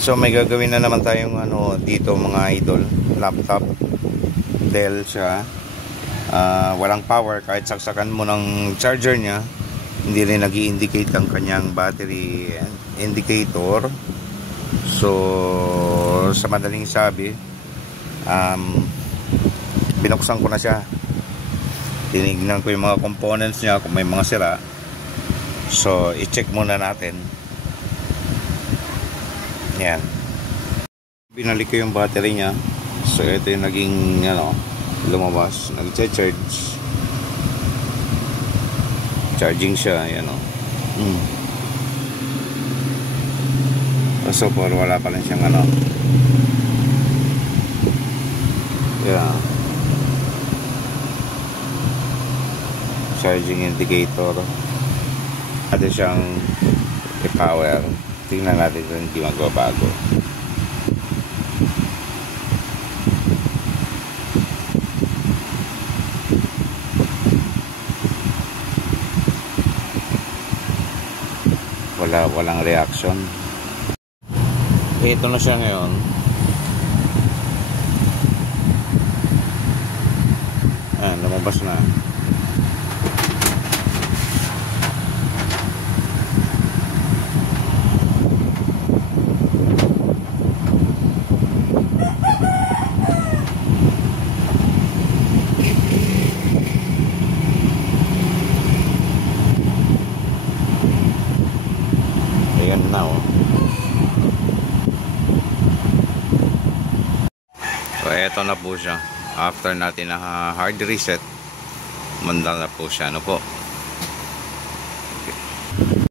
So may gagawin na naman tayong ano dito mga idol, laptop. Dell siya, walang power, kahit saksakan mo ng charger niya hindi rin nag-i-indicate ang kanyang battery indicator. So sa madaling sabi, binuksan ko na siya, tinignan ko yung mga components niya kung may mga sira. So i-check muna natin. Yan, binalik ko yung battery niya. So ito yung naging lumabas, nag-charge, charging siya, so for wala pa lang siyang charging indicator. Ito siyang i-power. Tingnan natin kung hindi magbabago. Walang reaction. Ito na siya ngayon. Lumabas na. Ayan na, oh. So eto na po siya. After natin na hard reset, manda na po siya, ano po.